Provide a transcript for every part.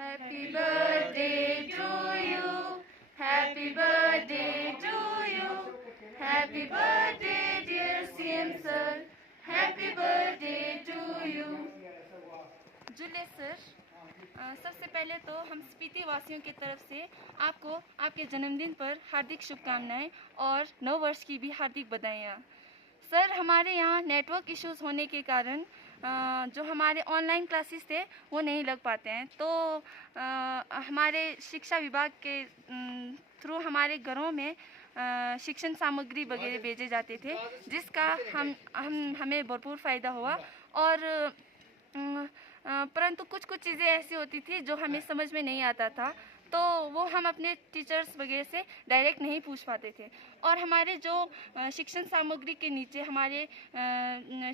Happy birthday to you. Happy birthday to you. Happy birthday dear CM sir. Happy birthday to you. जुले sir, सबसे पहले तो हम स्पीति वासियों की तरफ से आपको आपके जन्मदिन पर हार्दिक शुभकामनाएं और नव वर्ष की भी हार्दिक बधाइयाँ। सर, हमारे यहाँ नेटवर्क इश्यूज़ होने के कारण जो हमारे ऑनलाइन क्लासेस थे वो नहीं लग पाते हैं, तो हमारे शिक्षा विभाग के थ्रू हमारे घरों में शिक्षण सामग्री वगैरह भेजे जाते थे, जिसका हमें भरपूर फ़ायदा हुआ। और परंतु कुछ चीज़ें ऐसी होती थी जो हमें समझ में नहीं आता था, तो वो हम अपने टीचर्स वगैरह से डायरेक्ट नहीं पूछ पाते थे। और हमारे जो शिक्षण सामग्री के नीचे हमारे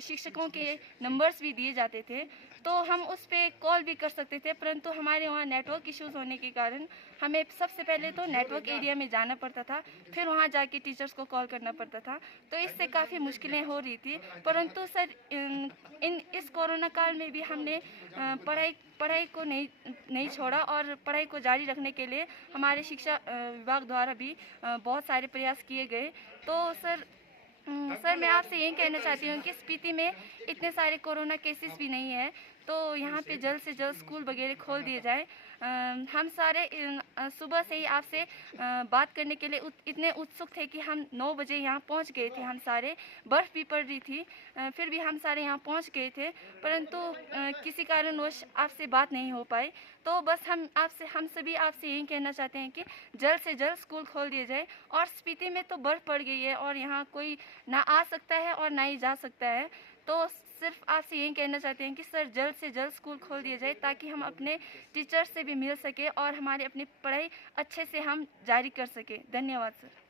शिक्षकों के नंबर्स भी दिए जाते थे, तो हम उस पर कॉल भी कर सकते थे, परंतु हमारे वहाँ नेटवर्क इश्यूज़ होने के कारण हमें सबसे पहले तो नेटवर्क एरिया में जाना पड़ता था, फिर वहाँ जाके टीचर्स को कॉल करना पड़ता था, तो इससे काफ़ी मुश्किलें हो रही थी। परंतु सर, इस कोरोना काल में भी हमने पढ़ाई को नहीं छोड़ा और पढ़ाई को जारी रखने के लिए हमारे शिक्षा विभाग द्वारा भी बहुत सारे प्रयास किए गए। तो सर, मैं आपसे यही कहना चाहती हूँ कि स्पीति में इतने सारे कोरोना केसेस भी नहीं है, तो यहाँ पे जल्द से जल्द स्कूल वगैरह खोल दिए जाए। हम सारे सुबह से ही आपसे बात करने के लिए इतने उत्सुक थे कि हम 9 बजे यहाँ पहुँच गए थे। हम सारे, बर्फ़ भी पड़ रही थी, फिर भी हम सारे यहाँ पहुँच गए थे, परंतु किसी कारणवश आपसे बात नहीं हो पाई। तो बस हम सभी आपसे यही कहना चाहते हैं कि जल्द से जल्द स्कूल खोल दिए जाए। और स्पीति में तो बर्फ़ पड़ गई है और यहाँ कोई ना आ सकता है और ना ही जा सकता है, तो सिर्फ आपसे यही कहना चाहते हैं कि सर जल्द से जल्द स्कूल खोल दिया जाए, ताकि हम अपने टीचर्स से भी मिल सके और हमारी अपनी पढ़ाई अच्छे से हम जारी कर सकें। धन्यवाद सर।